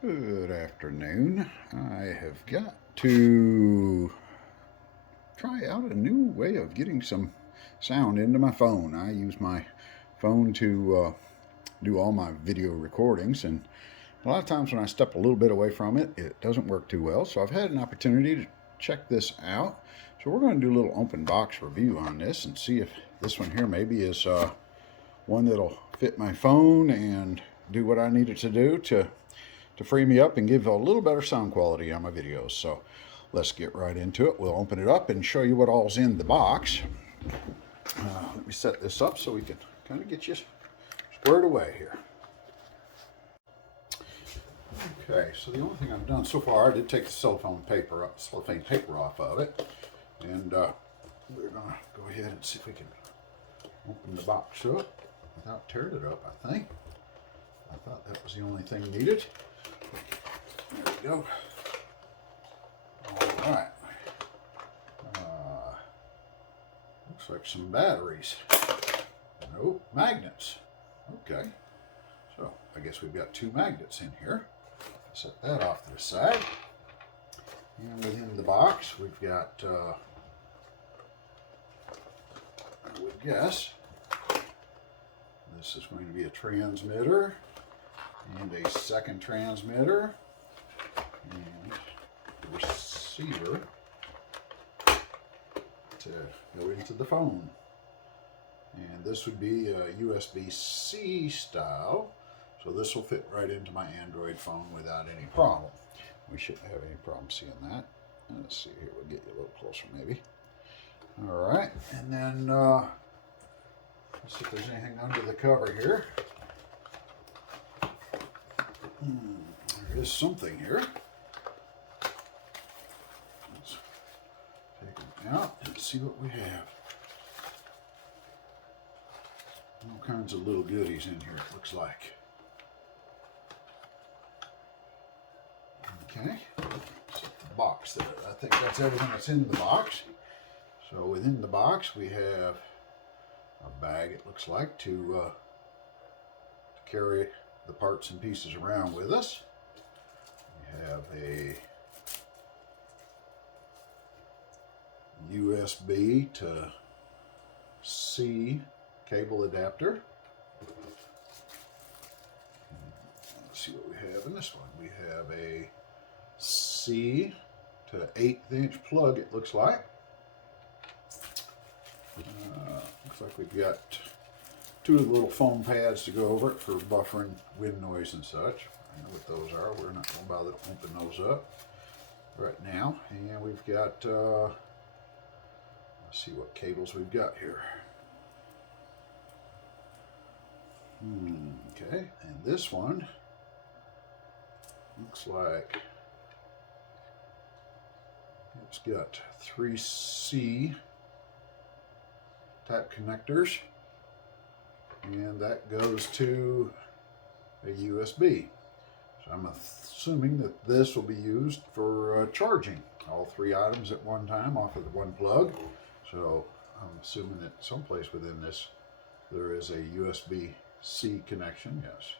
Good afternoon. I have got to try out a new way of getting some sound into my phone. I use my phone to do all my video recordings, and a lot of times when I step a little bit away from it, it doesn't work too well. So I've had an opportunity to check this out. So we're going to do a little open box review on this and see if this one here maybe is one that'll fit my phone and do what I need it to do to free me up and give a little better sound quality on my videos. So let's get right into it. We'll open it up and show you what all's in the box. Let me set this up so we can kind of get you squared away here. Okay, so the only thing I've done so far, I did take the cellophane paper off of it, and we're gonna go ahead and see if we can open the box up without tearing it up. I think. I thought that was the only thing needed. There we go. All right. Looks like some batteries. Nope, magnets. Okay. So I guess we've got two magnets in here. Set that off to the side. And within the box, we've got, I would guess, this is going to be a transmitter and a second transmitter and the receiver to go into the phone. And this would be a USB-C style, so this will fit right into my Android phone without any problem. We shouldn't have any problem seeing that. Let's see here, we'll get you a little closer maybe. All right, and then let's see if there's anything under the cover here. There is something here. Let's take them out and see what we have. All kinds of little goodies in here, it looks like. Okay, set the box there. I think that's everything that's in the box. So within the box we have a bag, it looks like, to carry the parts and pieces around with us. We have a USB to C cable adapter. Let's see what we have in this one. We have a C to 1/8 inch plug, it looks like. Looks like we've got two of the little foam pads to go over it for buffering wind noise and such. I know what those are. We're not going to bother to open those up right now. And we've got, let's see what cables we've got here. Okay, and this one looks like it's got 3C type connectors, and that goes to a USB. So I'm assuming that this will be used for charging all three items at one time off of the one plug. So I'm assuming that someplace within this there is a USB-C connection, yes,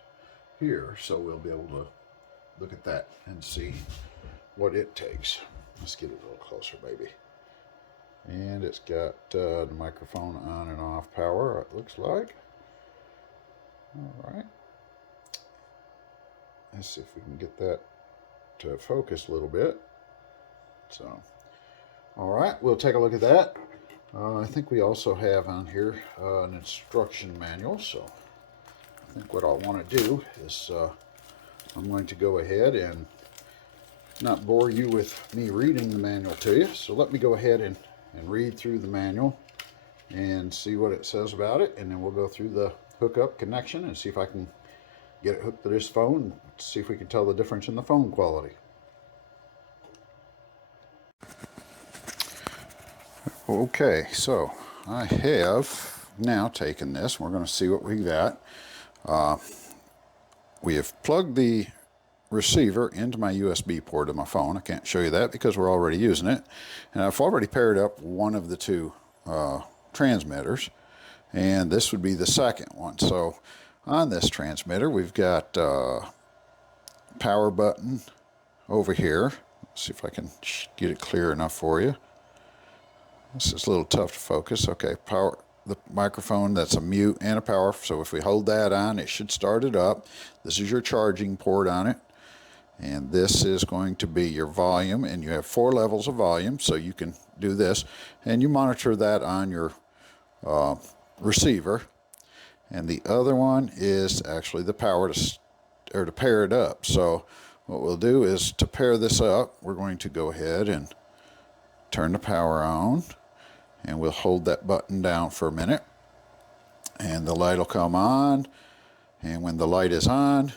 here. So we'll be able to look at that and see what it takes. Let's get it a little closer, baby. And it's got the microphone on and off power, it looks like. All right. Let's see if we can get that to focus a little bit. So, all right, we'll take a look at that. I think we also have on here an instruction manual. So I think what I want to do is I'm going to go ahead and not bore you with me reading the manual to you. So let me go ahead and read through the manual and see what it says about it, and then we'll go through the hookup connection and see if I can get it hooked to this phone and see if we can tell the difference in the phone quality. Okay, so I have now taken this. We're going to see what we got. We have plugged the receiver into my USB port of my phone. I can't show you that because we're already using it. And I've already paired up one of the two transmitters, and this would be the second one. So on this transmitter we've got power button over here. Let's see if I can get it clear enough for you. This is a little tough to focus. Okay, power the microphone, that's a mute and a power. So if we hold that on, it should start it up. This is your charging port on it. And this is going to be your volume, and you have 4 levels of volume, so you can do this. And you monitor that on your receiver. And the other one is actually the power to pair it up. So what we'll do is, to pair this up, we're going to go ahead and turn the power on, and we'll hold that button down for a minute, and the light will come on. And when the light is on,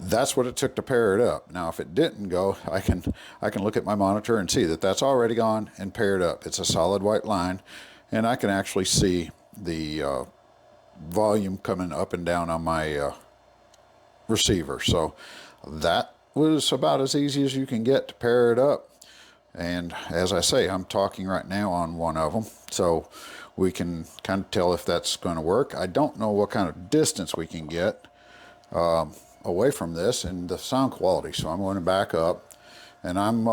that's what it took to pair it up. Now if it didn't go, I can look at my monitor and see that that's already gone and paired up. It's a solid white line, and I can actually see the volume coming up and down on my receiver. So that was about as easy as you can get to pair it up. And as I say, I'm talking right now on one of them, so we can kind of tell if that's going to work. I don't know what kind of distance we can get away from this and the sound quality, so I'm going to back up, and I'm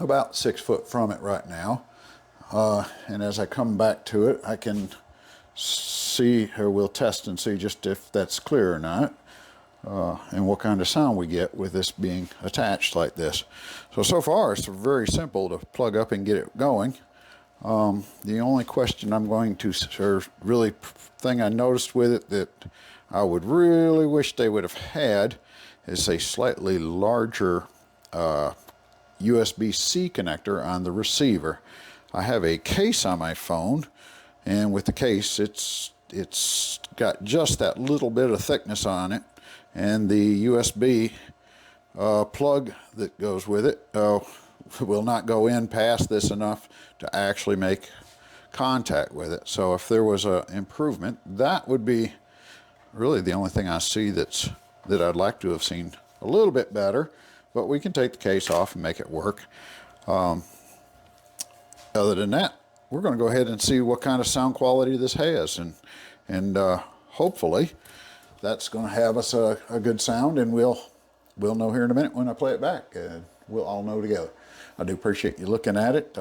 about 6 foot from it right now. And as I come back to it, I can see, or we'll test and see just if that's clear or not. And what kind of sound we get with this being attached like this. So far it's very simple to plug up and get it going. The only question I'm going to, or really thing I noticed with it that I would really wish they would have had, is a slightly larger USB-C connector on the receiver. I have a case on my phone, and with the case it's got just that little bit of thickness on it. And the USB plug that goes with it will not go in past this enough to actually make contact with it. So if there was an improvement, that would be really the only thing I see that I'd like to have seen a little bit better. But we can take the case off and make it work. Other than that, we're going to go ahead and see what kind of sound quality this has, and hopefully that's going to have us a good sound, and we'll know here in a minute when I play it back. We'll all know together. I do appreciate you looking at it.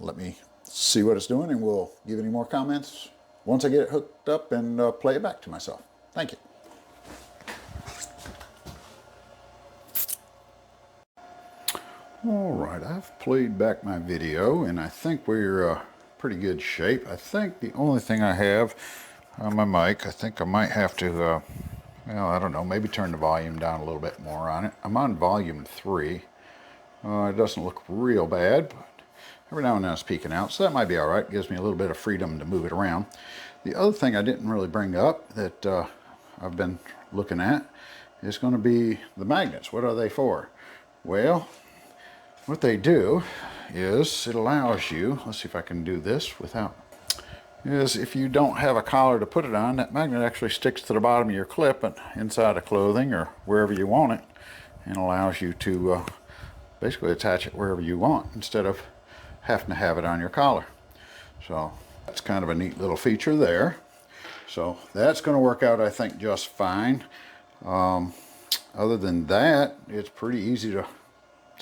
Let me see what it's doing, and we'll give any more comments once I get it hooked up and play it back to myself. Thank you. All right, I've played back my video, and I think we're pretty good shape. I think the only thing I have on my mic, I think I might have to, well, I don't know, maybe turn the volume down a little bit more on it. I'm on volume 3. It doesn't look real bad, but every now and then it's peeking out, so that might be all right. It gives me a little bit of freedom to move it around. The other thing I didn't really bring up that I've been looking at is going to be the magnets. What are they for? Well, what they do is it allows you, let's see if I can do this without, is if you don't have a collar to put it on, that magnet actually sticks to the bottom of your clip and inside of clothing or wherever you want it, and allows you to basically attach it wherever you want instead of having to have it on your collar. So that's kind of a neat little feature there. So that's going to work out, I think, just fine. Other than that, it's pretty easy to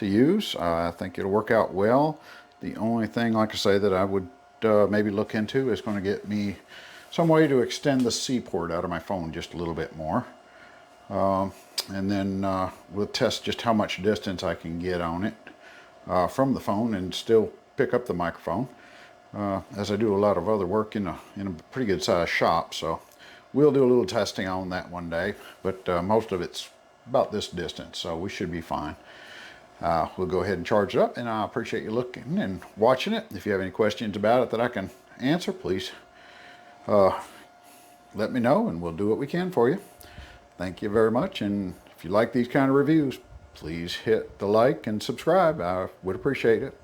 use. I think it'll work out well. The only thing, like I say, that I would maybe look into is going to get me some way to extend the C port out of my phone just a little bit more. And then we'll test just how much distance I can get on it from the phone and still pick up the microphone, as I do a lot of other work in a pretty good sized shop. So we'll do a little testing on that one day, but most of it's about this distance, so we should be fine. We'll go ahead and charge it up, and I appreciate you looking and watching it. If you have any questions about it that I can answer, please let me know, and we'll do what we can for you. Thank you very much, and if you like these kind of reviews, please hit the like and subscribe. I would appreciate it.